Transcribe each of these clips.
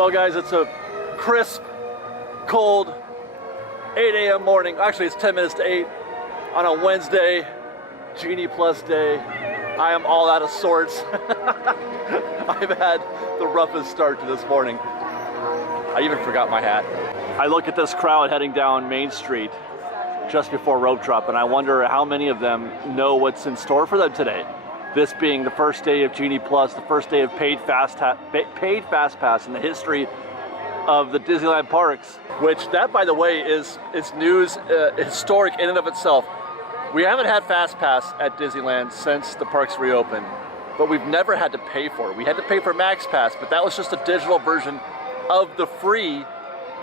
Well guys, it's a crisp, cold 8 a.m. morning. Actually, it's 10 minutes to 8 on a Wednesday, Genie Plus day. I am all out of sorts. I've had the roughest start to this morning. I even forgot my hat. I look at this crowd heading down Main Street just before rope drop, and I wonder how many of them know what's in store for them today. This being the first day of Genie Plus, the first day of paid Fast Pass in the history of the Disneyland parks, which that, by the way, is news, historic in and of itself. We haven't had Fast Pass at Disneyland since the parks reopened, but we've never had to pay for it. We had to pay for Max Pass, but that was just a digital version of the free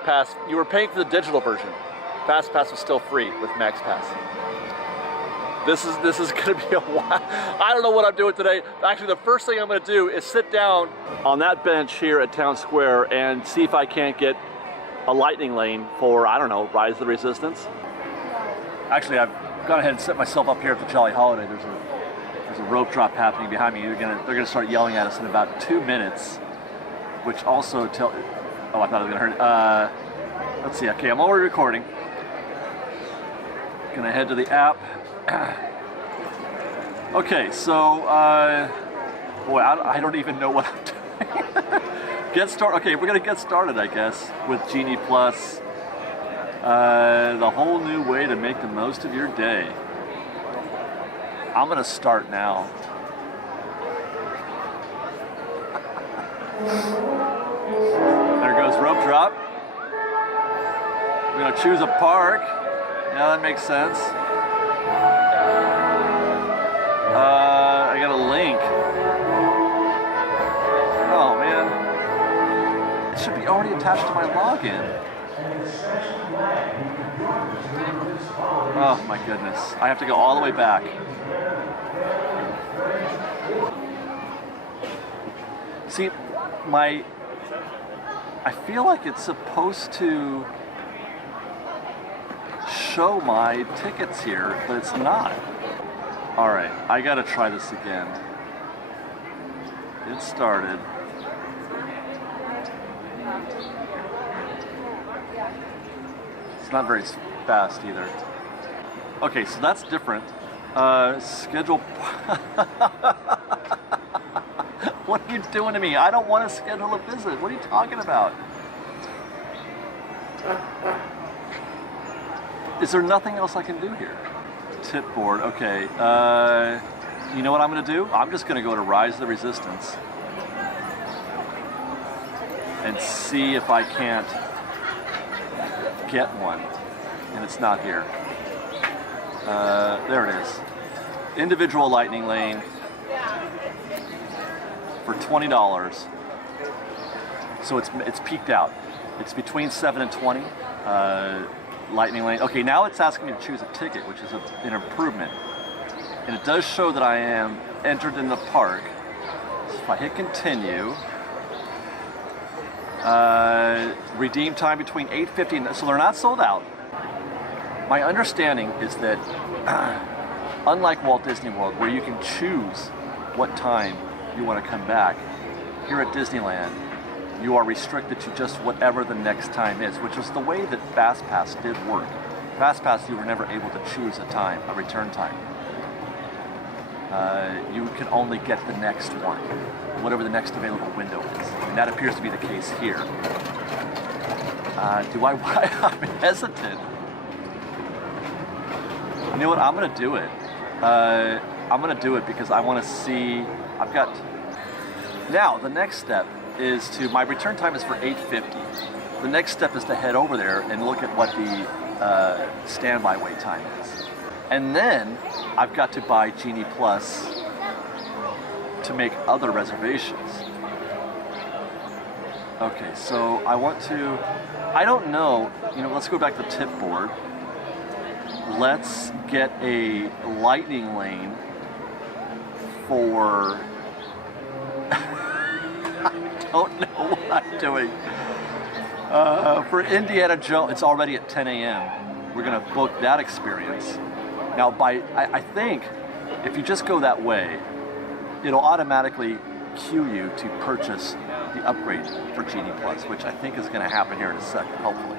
pass. You were paying for the digital version. Fast Pass was still free with Max Pass. This is gonna be a while. I don't know what I'm doing today. Actually, the first thing I'm gonna do is sit down on that bench here at Town Square and see if I can't get a lightning lane for, I don't know, Rise of the Resistance. Actually, I've gone ahead and set myself up here at the Jolly Holiday. There's a rope drop happening behind me. They're gonna start yelling at us in about 2 minutes, which also oh, I thought it was gonna hurt. Let's see. Okay, I'm already recording. Gonna head to the app. Okay, so, boy, I don't even know what I'm doing. Get started. Okay, we're gonna get started, I guess, with Genie Plus. The whole new way to make the most of your day. I'm gonna start now. There goes rope drop. We're gonna choose a park. Yeah, that makes sense. I got a link. Oh man. It should be already attached to my login. Oh my goodness. I have to go all the way back. See, I feel like it's supposed to show my tickets here, but it's not. All right, I gotta try this again. It started. It's not very fast either. Okay, so that's different. Schedule. What are you doing to me? I don't want to schedule a visit. What are you talking about? Is there nothing else I can do here? Tip board, okay. You know what I'm gonna do? I'm just gonna go to Rise of the Resistance and see if I can't get one. And it's not here. There it is. Individual lightning lane for $20. So it's peaked out. It's between 7 and 20. Lightning lane. Okay, now it's asking me to choose a ticket, which is an improvement. And it does show that I am entered in the park. So if I hit continue, redeem time between 8:50 and, so they're not sold out. My understanding is that unlike Walt Disney World, where you can choose what time you want to come back, here at Disneyland, you are restricted to just whatever the next time is, which was the way that Fast Pass did work. Fast Pass, you were never able to choose a time, a return time. You can only get the next one, whatever the next available window is. And that appears to be the case here. I'm hesitant. You know what, I'm gonna do it. I'm gonna do it because I wanna see, now the next step is my return time is for 8:50. The next step is to head over there and look at what the standby wait time is. And then I've got to buy Genie Plus to make other reservations. Okay, so I don't know, let's go back to the tip board. Let's get a lightning lane for, I don't know what I'm doing. For Indiana Jones, it's already at 10 a.m. We're gonna book that experience. Now I think if you just go that way, it'll automatically cue you to purchase the upgrade for Genie Plus, which I think is going to happen here in a second, hopefully.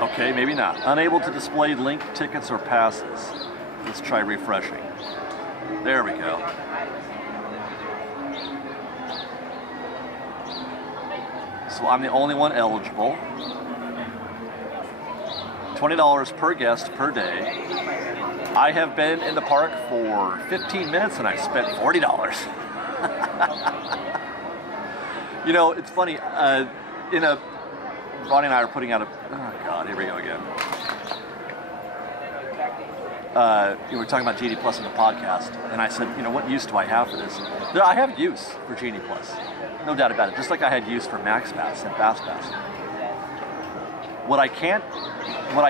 Okay, maybe not. Unable to display link tickets or passes. Let's try refreshing. There we go. So I'm the only one eligible. $20 per guest per day. I have been in the park for 15 minutes and I spent $40. You know, it's funny. Ronnie and I are putting out a. Oh God, here we go again. We were talking about Genie Plus in the podcast, and I said, you know, what use do I have for this? I have use for Genie Plus, no doubt about it. Just like I had use for Max Pass and Fast Pass. What I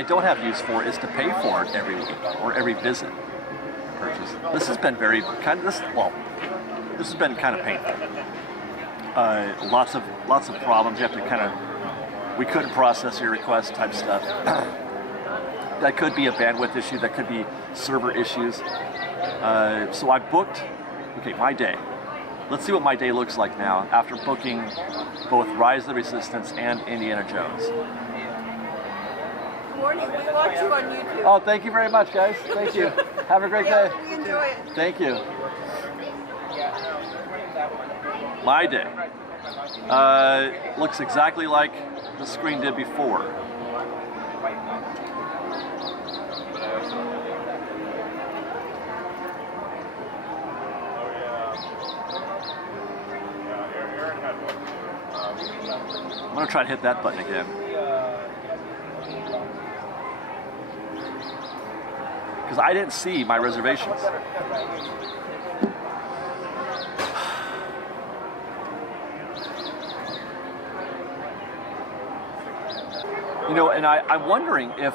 don't have use for is to pay for it every week or every visit purchase. This has been this has been kind of painful. Lots of problems. You have to we couldn't process your request type stuff. That could be a bandwidth issue. That could be server issues. So I booked. Okay, my day. Let's see what my day looks like now after booking both Rise of the Resistance and Indiana Jones. Morning, we watch you on YouTube. Oh, thank you very much, guys. Thank you. Have a great day. We enjoy it. Thank you. My day looks exactly like the screen did before. I'm gonna try to hit that button again. Because I didn't see my reservations. You know, and I'm wondering if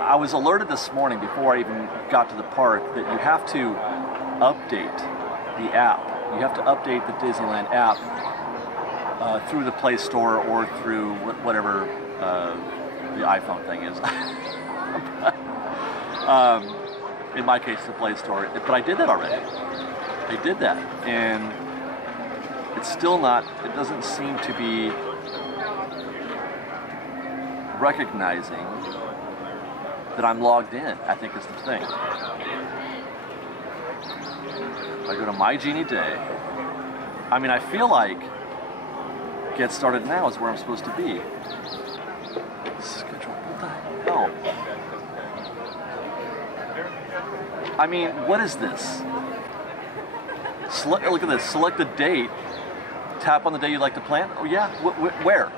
I was alerted this morning before I even got to the park that you have to update the app. You have to update the Disneyland app through the Play Store or through whatever the iPhone thing is. In my case, the Play Store. But I did that already. I did that. And it's still not, it doesn't seem to be recognizing that I'm logged in, I think is the thing. If I go to My Genie Day, I mean, I feel like Get Started Now is where I'm supposed to be. Schedule, what the hell? I mean, what is this? Look at this, select the date, tap on the day you'd like to plan. Oh yeah, where?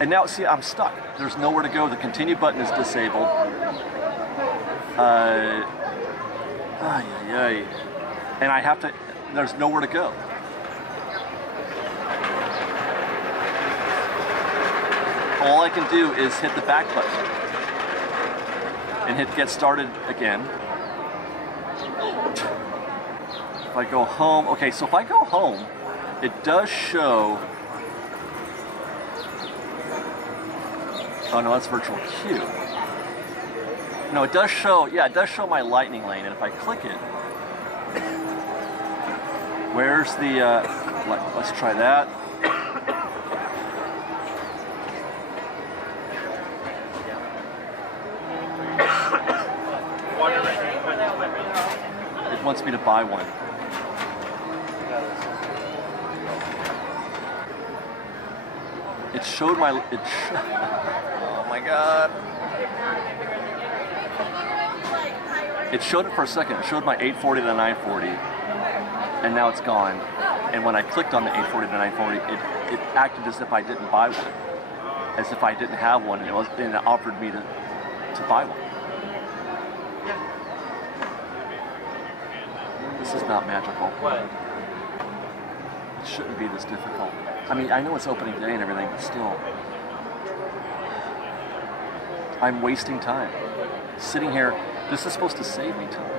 And now, see, I'm stuck. There's nowhere to go. The continue button is disabled. And I have to, there's nowhere to go. All I can do is hit the back button and hit get started again. If I go home, okay, so if I go home, it does show. Oh no, that's virtual queue. No, it does show, yeah, it does show my lightning lane, and if I click it, where's the, let's try that. It wants me to buy one. It showed my, oh my God. It showed it for a second. It showed my 840 to 940, and now it's gone. And when I clicked on the 840 to 940, it acted as if I didn't buy one, as if I didn't have one, and it offered me to buy one. This is not magical. It shouldn't be this difficult. I mean, I know it's opening day and everything, but still. I'm wasting time. Sitting here, this is supposed to save me time.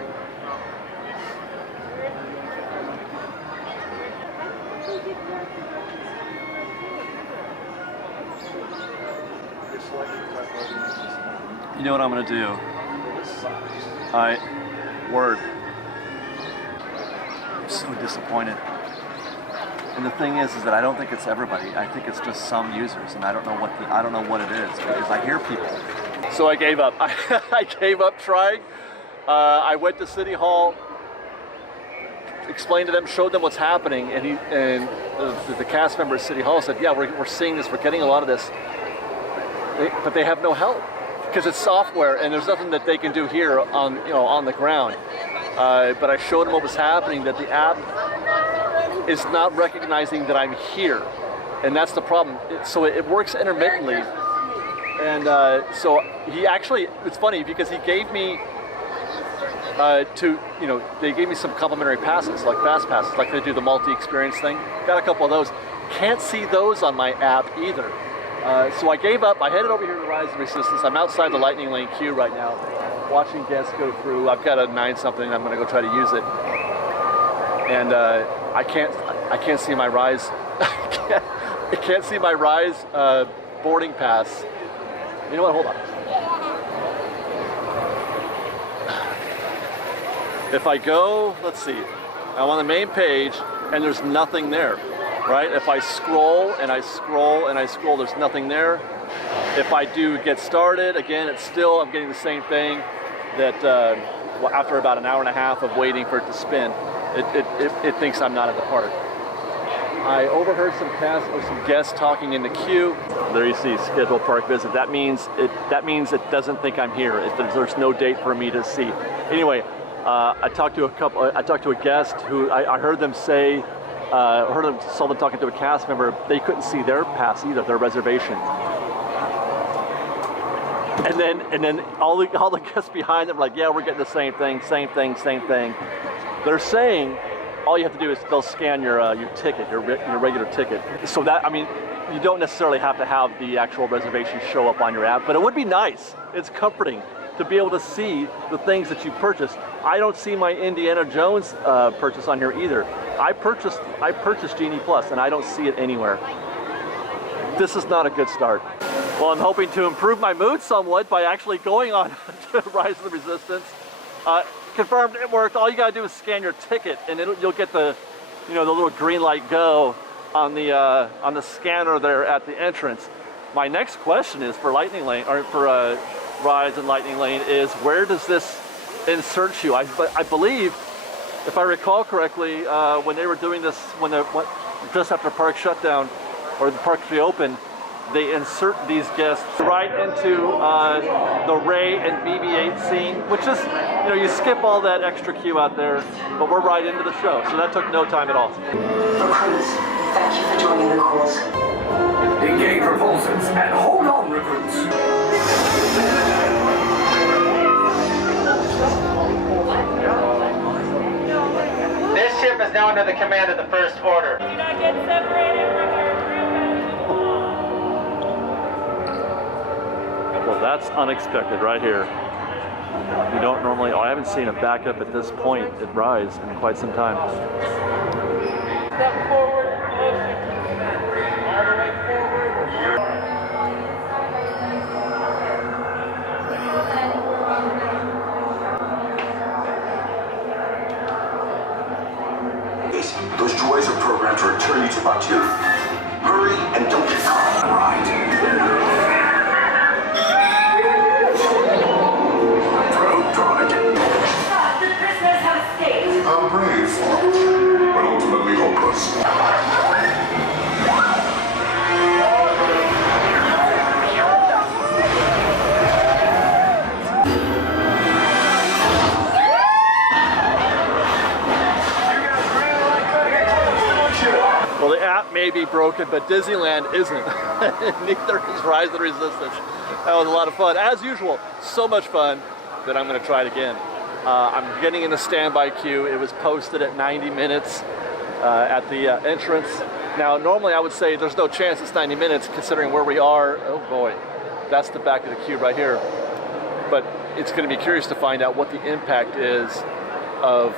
You know what I'm gonna do? Alright, word. so disappointed. And the thing is that I don't think it's everybody. I think it's just some users, and I don't know what it is because I hear people. So I gave up. I gave up trying. I went to City Hall, explained to them, showed them what's happening, and the cast member at City Hall said, "Yeah, we're seeing this. We're getting a lot of this, but they have no help because it's software, and there's nothing that they can do here on the ground." But I showed them what was happening, that the app is not recognizing that I'm here, and that's the problem. So it works intermittently, and so he actually, it's funny because he gave me they gave me some complimentary passes, like fast passes, like they do the multi-experience thing. Got a couple of those. Can't see those on my app either. So I gave up. I headed over here to Rise of Resistance. I'm outside the Lightning Lane queue right now, watching guests go through. I've got a 9-something. I'm going to go try to use it, and I can't see my Rise. I can't see my Rise boarding pass. You know what? Hold on. If I go, let's see, I'm on the main page and there's nothing there, right? If I scroll and I scroll and I scroll, there's nothing there. If I do get started, again, I'm getting the same thing that after about an hour and a half of waiting for it to spin, it thinks I'm not at the park. I overheard some guests talking in the queue. There you see, scheduled park visit. That means it doesn't think I'm here. There's no date for me to see. Anyway, I talked to a guest who I heard them say, saw them talking to a cast member. They couldn't see their pass either, their reservation. And then all the guests behind them were like, yeah, we're getting the same thing. They're saying all you have to do is they'll scan your ticket, your regular ticket. So that, I mean, you don't necessarily have to have the actual reservation show up on your app, but it would be nice. It's comforting to be able to see the things that you purchased. I don't see my Indiana Jones purchase on here either. I purchased Genie Plus and I don't see it anywhere. This is not a good start. Well, I'm hoping to improve my mood somewhat by actually going on to Rise of the Resistance. Confirmed it worked. All you gotta do is scan your ticket and you'll get the little green light go on the scanner there at the entrance. My next question is for Lightning Lane, or for Rise and Lightning Lane, is where does this insert you? I believe, if I recall correctly, when they were doing this, just after park shutdown or the park reopened, they insert these guests right into the Ray and BB-8 scene, which is, you skip all that extra queue out there, but we're right into the show, so that took no time at all. Recruits, thank you for joining the cause. Engage repulsors and hold on, recruits. This ship is now under the command of the First Order. Do not get separated from your Well, that's unexpected right here. We don't normally, I haven't seen a backup at this point at Rise in quite some time. Step forward, motion. All the way forward. Those droids are programmed to return you to Batuu. Hurry and don't get caught. Right. I'm brave, but ultimately hopeless. Well, the app may be broken, but Disneyland isn't. Neither is Rise of the Resistance. That was a lot of fun. As usual, so much fun that I'm going to try it again. I'm getting in the standby queue. It was posted at 90 minutes at the entrance. Now, normally I would say there's no chance it's 90 minutes considering where we are. Oh boy, that's the back of the queue right here. But it's going to be curious to find out what the impact is of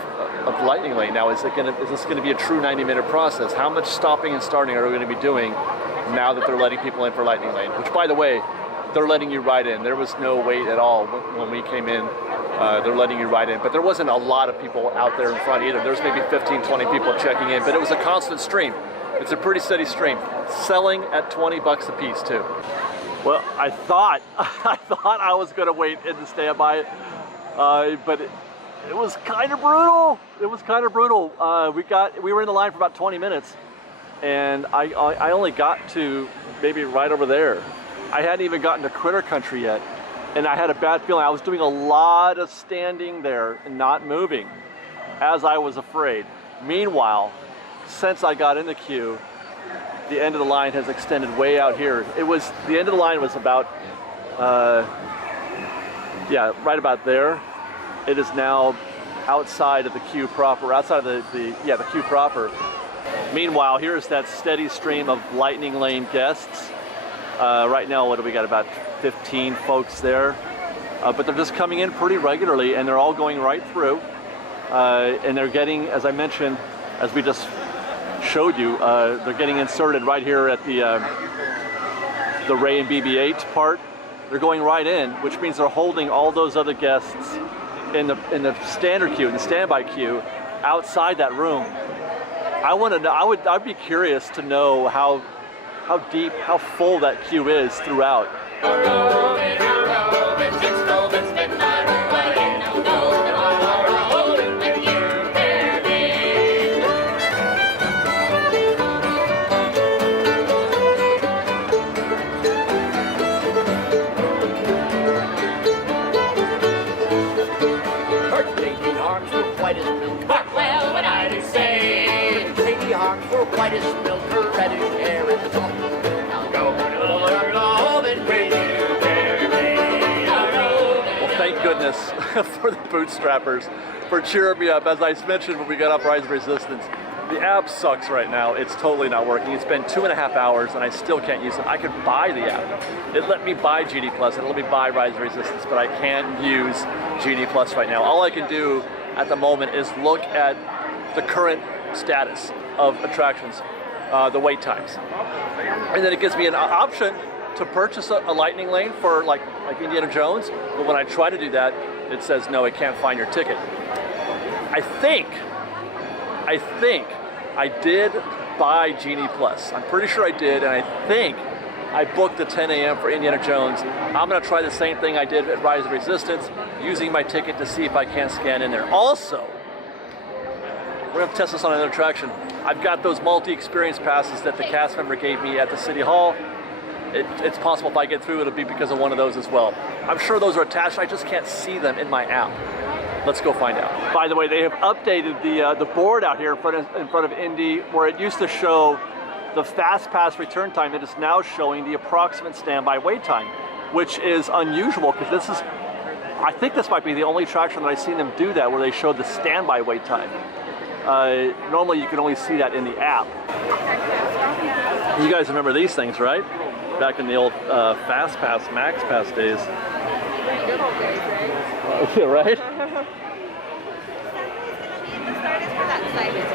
Lightning Lane. Now, is this going to be a true 90-minute process? How much stopping and starting are we going to be doing now that they're letting people in for Lightning Lane? Which, by the way, they're letting you right in. There was no wait at all when we came in they're letting you ride in. But there wasn't a lot of people out there in front either. There's maybe 15, 20 people checking in, but it was a constant stream. It's a pretty steady stream. Selling at 20 bucks a piece too. Well, I thought I was gonna wait in the standby, but it was kind of brutal. It was kind of brutal. We were in the line for about 20 minutes, and I only got to maybe right over there. I hadn't even gotten to Critter Country yet, and I had a bad feeling. I was doing a lot of standing there and not moving, as I was afraid. Meanwhile, since I got in the queue, the end of the line has extended way out here. The end of the line was about, yeah, right about there. It is now outside of the queue proper, outside of the queue proper. Meanwhile, here's that steady stream of Lightning Lane guests. Right now, what do we got? About 15 folks there. But they're just coming in pretty regularly, and they're all going right through. And they're getting, as I mentioned, as we just showed you, they're getting inserted right here at the Ray and BB-8 part. They're going right in, which means they're holding all those other guests in the standard queue, in the standby queue, outside that room. I want to know. I'd be curious to know how deep, how full that queue is throughout. White as milk, her reddish hair at the top. I'll go love and praise you, Well, thank goodness for the bootstrappers for cheering me up. As I mentioned when we got off Rise of Resistance, the app sucks right now. It's totally not working. It's been 2.5 hours and I still can't use it. I could buy the app. It let me buy Genie Plus, it let me buy Rise of Resistance, but I can't use Genie Plus right now. All I can do at the moment is look at the current status of attractions, the wait times, and then it gives me an option to purchase a Lightning Lane for like Indiana Jones. But when I try to do that, it says no, it can't find your ticket. I think I did buy Genie Plus. I'm pretty sure I did, and I think I booked the 10 a.m. for Indiana Jones. I'm gonna try the same thing I did at Rise of Resistance, using my ticket to see if I can scan in there. Also, we're gonna test this on another attraction. I've got those multi-experience passes that the cast member gave me at the City Hall. It's possible if I get through, it'll be because of one of those as well. I'm sure those are attached, I just can't see them in my app. Let's go find out. By the way, they have updated the board out here in front of Indy, where it used to show the Fast Pass return time. It is now showing the approximate standby wait time, which is unusual because I think this might be the only attraction that I've seen them do that, where they show the standby wait time. Normally you can only see that in the app. You guys remember these things, right? Back in the old Fast Pass, Max Pass days. Yeah, right?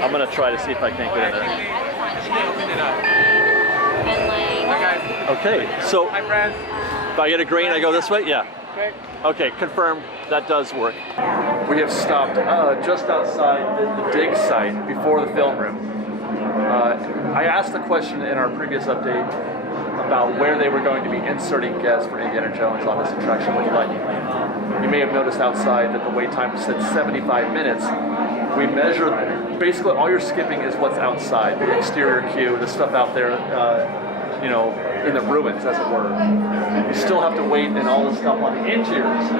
I'm gonna try to see if I can't get in there. Okay, so if I get a green, I go this way? Yeah. Okay, confirmed. That does work. We have stopped just outside the dig site before the film room. I asked the question in our previous update about where they were going to be inserting guests for Indiana Jones on this attraction with Lightning Lane. You may have noticed outside that the wait time said 75 minutes. We measured, basically all you're skipping is what's outside, the exterior queue, the stuff out there, you know, in the ruins, as it were. You still have to wait in all the stuff on the interiors.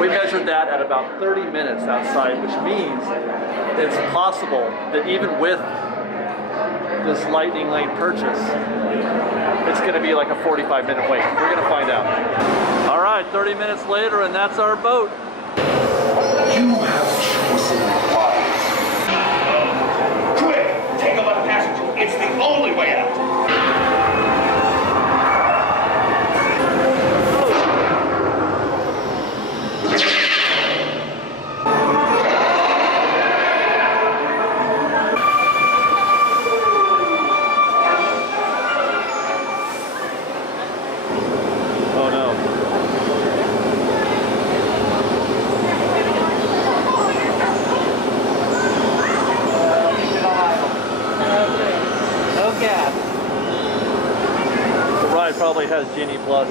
We measured that at about 30 minutes outside, which means it's possible that even with this Lightning Lane purchase, it's going to be like a 45-minute wait. We're going to find out. All right, 30 minutes later, and that's our boat. You have chosen life. Quick, take a left passage. It's the only way out. probably has Genie Plus.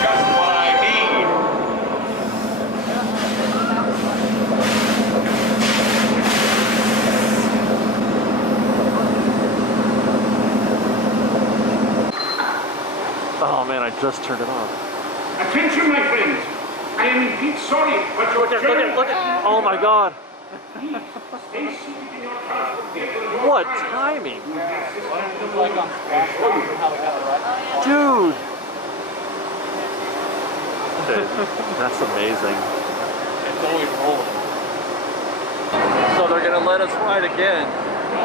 Just what I need. Oh man, I just turned it off. Attention, my friends. I am indeed sorry, but your journey... Look at, oh my god. Stay seated in your transport vehicle. What timing? Dude. That's amazing. It's always rolling. So they're gonna let us ride again.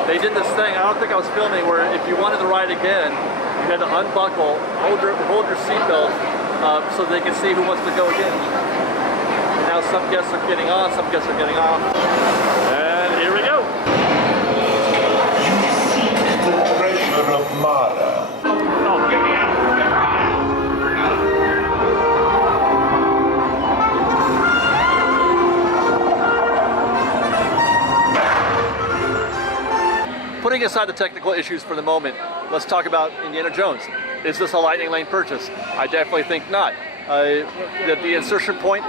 They did this thing, I don't think I was filming, where if you wanted to ride again, you had to unbuckle, hold your seatbelt so they can see who wants to go again. And now some guests are getting on, some guests are getting off. And here we go. You seek the treasure of Mara. Oh, get me out. Putting aside the technical issues for the moment, let's talk about Indiana Jones. Is this a lightning lane purchase? I definitely think not. The insertion point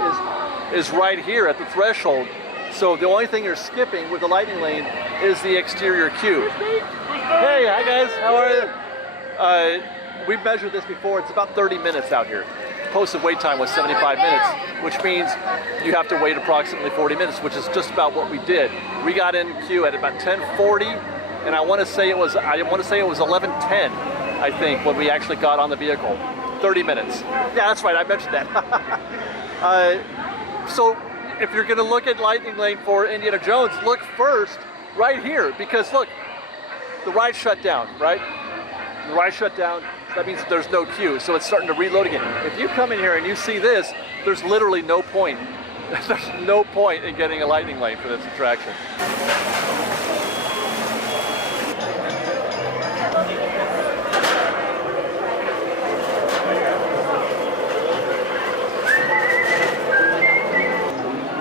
is right here at the threshold. So the only thing you're skipping with the lightning lane is the exterior queue. Hey, hi guys, how are you? We've measured this before, it's about 30 minutes out here. Posted wait time was 75 minutes, which means you have to wait approximately 40 minutes, which is just about what we did. We got in queue at about 10:40. And I want to say it was 11:10, I think, when we actually got on the vehicle. 30 minutes. Yeah, that's right, I mentioned that. So if you're gonna look at lightning lane for Indiana Jones, look first right here, because look, the ride shut down, right? The ride shut down, that means there's no queue, so it's starting to reload again. If you come in here and you see this, there's literally no point. There's no point in getting a lightning lane for this attraction.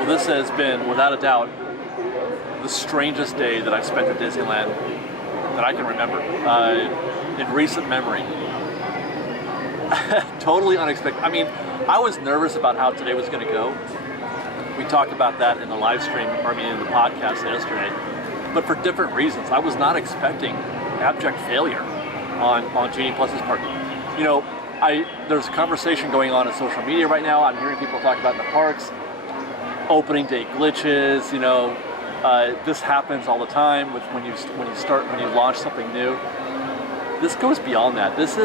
This has been, without a doubt, the strangest day that I've spent at Disneyland that I can remember in recent memory. Totally unexpected. I mean, I was nervous about how today was going to go. We talked about that in the live stream, in the podcast yesterday, but for different reasons. I was not expecting abject failure on Genie Plus's part. You know, there's a conversation going on social media right now. I'm hearing people talk about in the parks. Opening day glitches, you know, this happens all the time with when you launch something new. This goes beyond that. It's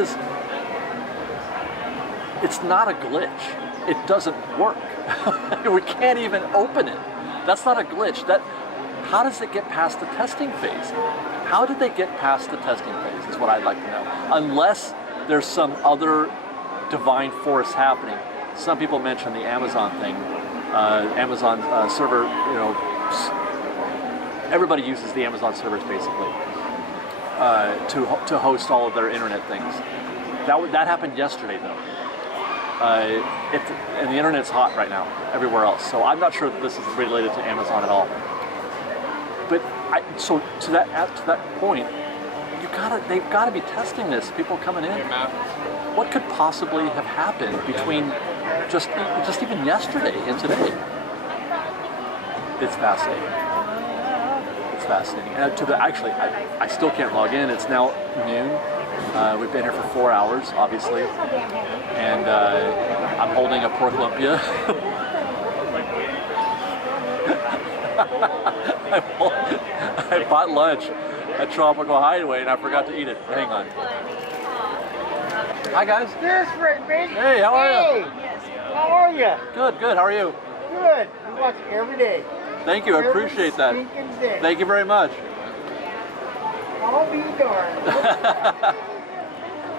not a glitch. It doesn't work. We can't even open it. That's not a glitch. How does it get past the testing phase? How did they get past the testing phase is what I'd like to know. Unless there's some other divine force happening. Some people mention the Amazon thing. Amazon server, you know, everybody uses the Amazon servers basically to host all of their internet things. That happened yesterday though. And the internet's hot right now everywhere else, so I'm not sure that this is related to Amazon at all. But so to that point, they've got to be testing this. People coming in. What could possibly have happened between just even yesterday and today? It's fascinating. It's fascinating. And actually, I still can't log in. It's now noon. We've been here for 4 hours, obviously, and I'm holding a pork lumpia. I bought lunch at Tropical Hideaway and I forgot to eat it. Hang on. Hi guys. Cheers, Rigby. Hey, how are you? How are you? Good, good. How are you? Good. We watch every day. Thank you. I appreciate that. Stinking day. Thank you very much. I'll be darned.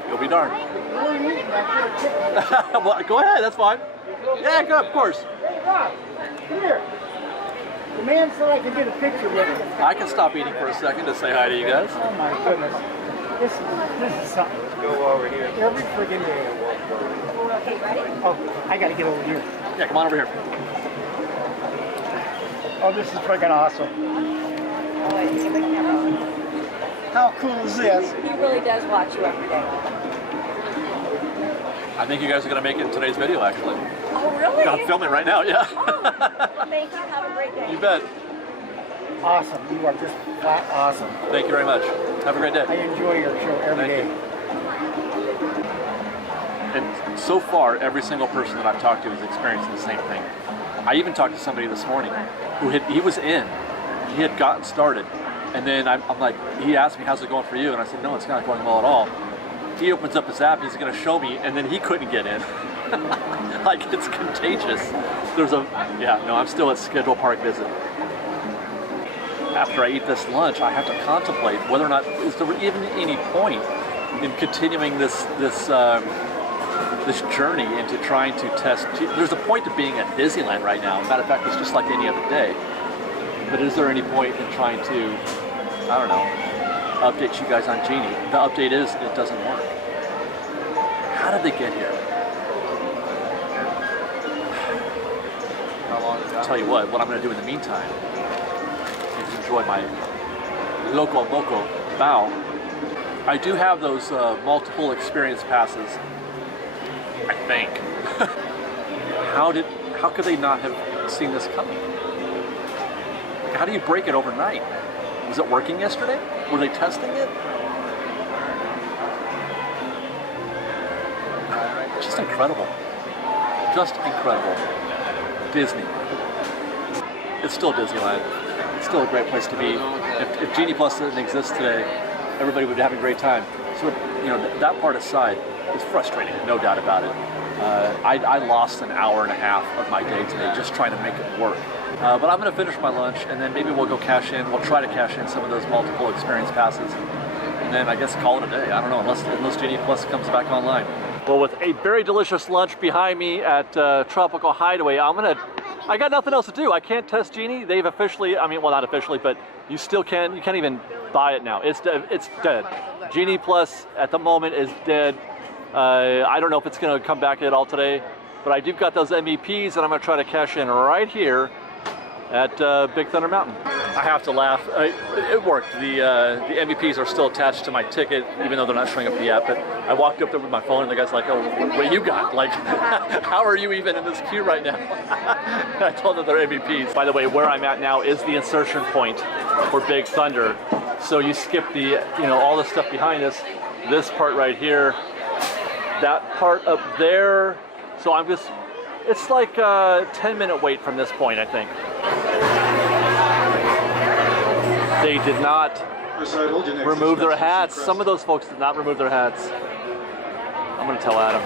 You'll be darned. We're eating that chicken. Well, go ahead. That's fine. Yeah, go. Of course. Hey, Rob, come here. The man said I could get a picture with him. I can stop eating for a second to say hi to you guys. Oh my goodness. This is something. Go over here. Every friggin' day. Okay, ready? Oh, I gotta get over here. Yeah, come on over here. Oh, this is friggin' awesome. Oh, wait, get the camera on. How cool is this? He really does watch you every day. I think you guys are going to make it in today's video, actually. Oh, really? I'm filming right now, yeah. Oh, well, thank you. Have a great day. You bet. Awesome. You are just flat awesome. Thank you very much. Have a great I day. enjoy your show every day. Thank you. And so far, every single person that I've talked to is experiencing the same thing. I even talked to somebody this morning who he was in, he had gotten started, and then I'm like, he asked me, how's it going for you? And I said, no, it's not going well at all. He opens up his app, he's going to show me, and then he couldn't get in. Like, it's contagious. I'm still at scheduled park visit. After I eat this lunch, I have to contemplate whether or not is there even any point in continuing this journey into trying to test. There's a point to being at Disneyland right now. Matter of fact, it's just like any other day. But is there any point in trying to, I don't know, update you guys on Genie? The update is it doesn't work. How did they get here? I'll tell you what I'm going to do in the meantime is enjoy my Loco Moco bow. I do have those multiple experience passes, I think. How could they not have seen this coming? Like, how do you break it overnight? Was it working yesterday? Were they testing it? Just incredible. Just incredible. Disney. It's still Disneyland. It's still a great place to be. If Genie Plus didn't exist today, everybody would be having a great time. So, that part aside, it's frustrating, no doubt about it. I lost an hour and a half of my day today just trying to make it work. But I'm going to finish my lunch, and then maybe we'll go cash in. We'll try to cash in some of those multiple experience passes, and then I guess call it a day. I don't know, unless Genie Plus comes back online. Well, with a very delicious lunch behind me at Tropical Hideaway, I got nothing else to do. I can't test Genie. They've officially, well, not officially, but you still can. You can't even buy it now. It's dead. Genie Plus at the moment is dead. I don't know if it's going to come back at all today, but I do got those MEPs, and I'm going to try to cash in right here at Big Thunder Mountain. I have to laugh. It worked. The MEPs are still attached to my ticket, even though they're not showing up in the app. But I walked up there with my phone, and the guy's like, "Oh, what you got? Like, how are you even in this queue right now?" I told them they're MEPs. By the way, where I'm at now is the insertion point for Big Thunder. So you skip the, all the stuff behind us. This part right here, that part up there. So it's like a 10-minute wait from this point, I think. They did not remove their hats. Some of those folks did not remove their hats. I'm going to tell Adam.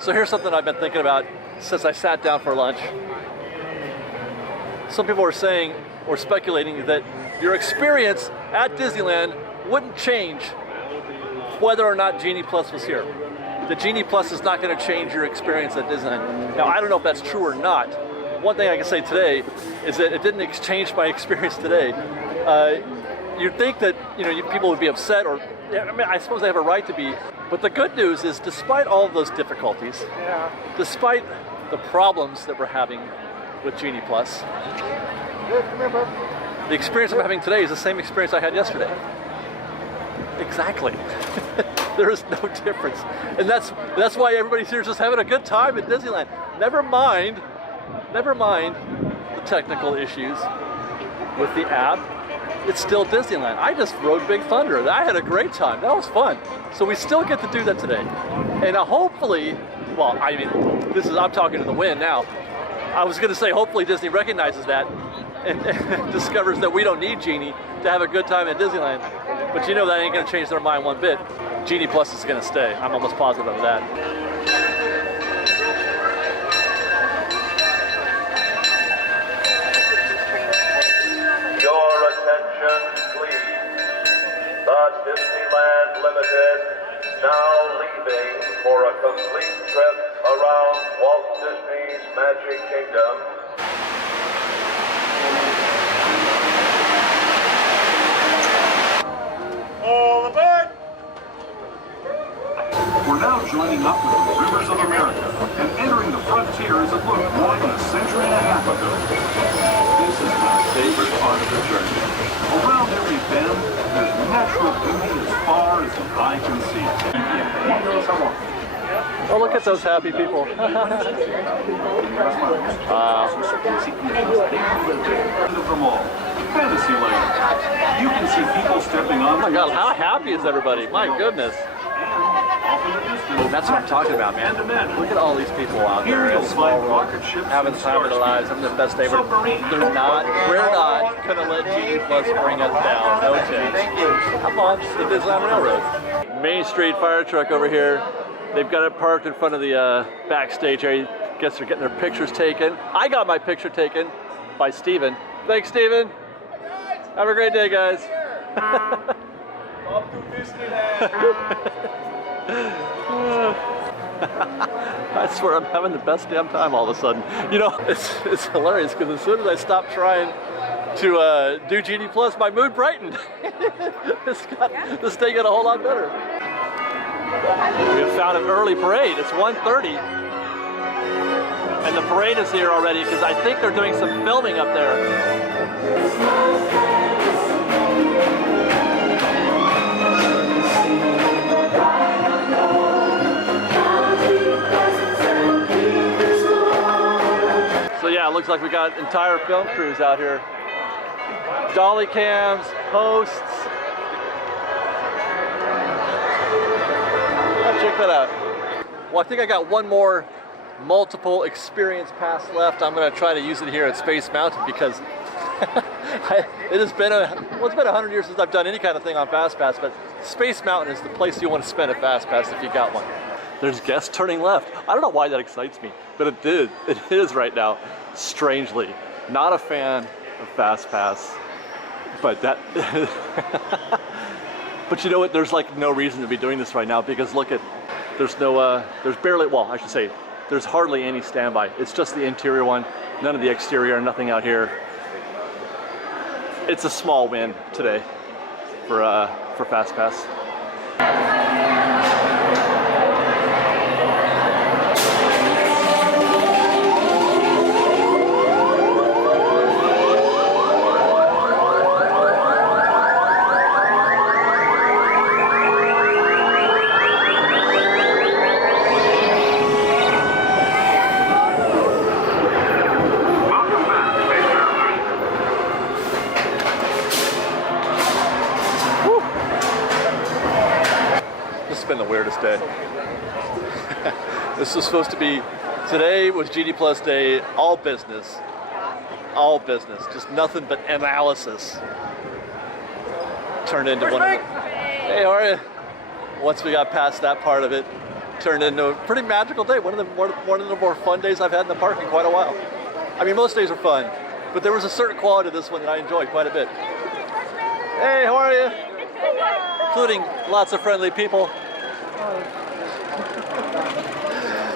So here's something I've been thinking about since I sat down for lunch. Some people are saying or speculating that your experience at Disneyland wouldn't change whether or not Genie Plus was here. The Genie Plus is not going to change your experience at Disneyland. Now, I don't know if that's true or not. One thing I can say today is that it didn't change my experience today. You'd think that people would be upset, or I suppose they have a right to be. But the good news is, despite all of those difficulties, despite the problems that we're having with Genie Plus, the experience I'm having today is the same experience I had yesterday. Exactly. There is no difference. And that's why everybody's here just having a good time at Disneyland. Never mind the technical issues with the app. It's still Disneyland. I just rode Big Thunder. I had a great time. That was fun. So we still get to do that today. And hopefully, I'm talking to the wind now. I was gonna say, hopefully Disney recognizes that and discovers that we don't need Genie to have a good time at Disneyland. But you know that ain't gonna change their mind one bit. Genie Plus is gonna stay. I'm almost positive of that. Your attention, please. The Disneyland Limited now leaving for a complete trip around Walt Disney's Magic Kingdom. All aboard! We're now joining up with the Rivers of America and entering the frontier as it looked more than a century and a half ago. This is my favorite part of the journey. Around every bend, there's natural beauty as far as the eye can see. Oh, look at those happy people. Of them all, Fantasyland. You can see people stepping on. Oh my God, how happy is everybody? My goodness. That's what I'm talking about, man. Look at all these people out there in small room, having the time of their lives, having the best day ever. We're not gonna let Genie Plus bring us down. No chance. Come on, it's the Disneyland Railroad. Main Street fire truck over here. They've got it parked in front of the backstage area. Guess they're getting their pictures taken. I got my picture taken by Steven. Thanks, Steven. Have a great day, guys. Off to Disneyland! I swear I'm having the best damn time all of a sudden. You know, it's hilarious because as soon as I stopped trying to do Genie Plus, my mood brightened. This day got a whole lot better. We have found an early parade. It's 1:30. And the parade is here already because I think they're doing some filming up there. So yeah, it looks like we got entire film crews out here. Dolly cams, hosts. Check that out. Well, I think I got one more multiple experience pass left. I'm going to try to use it here at Space Mountain because it has been it's been 100 years since I've done any kind of thing on Fast Pass, but Space Mountain is the place you want to spend at Fast Pass if you got one. There's guests turning left. I don't know why that excites me, but it is right now. Strangely, not a fan of Fast Pass, but that. But you know what? There's like no reason to be doing this right now because look at, there's barely, well, I should say, there's hardly any standby. It's just the interior one, none of the exterior, nothing out here. It's a small win today for Fast Pass. Day. This was supposed to be, today was Genie Plus Day, all business, just nothing but analysis. Turned into one of the, hey, how are you? Once we got past that part of it, turned into a pretty magical day. One of the more fun days I've had in the park in quite a while. I mean, most days are fun, but there was a certain quality to this one that I enjoyed quite a bit. Hey, how are you? Including lots of friendly people.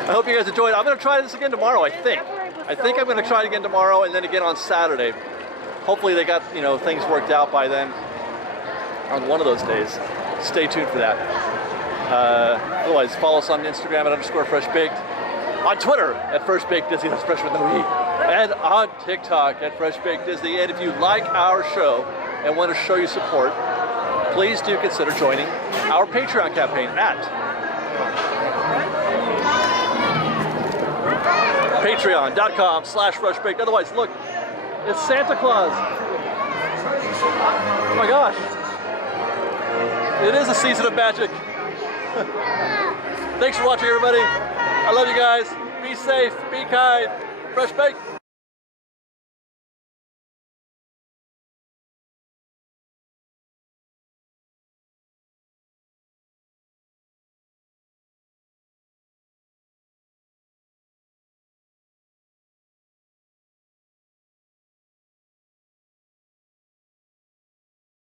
I hope you guys enjoyed it. I'm going to try this again tomorrow, I think. I'm going to try it again tomorrow and then again on Saturday. Hopefully they got, you know, things worked out by then on one of those days. Stay tuned for that. Otherwise, follow us on Instagram at _FreshBaked. On Twitter at FreshBakedDisney, that's Fresh with no E. And on TikTok at FreshBakedDisney. And if you like our show and want to show your support, please do consider joining our Patreon campaign at patreon.com/FreshBaked. Otherwise, look, it's Santa Claus. Oh my gosh. It is a season of magic. Thanks for watching, everybody. I love you guys. Be safe, be kind. Fresh baked.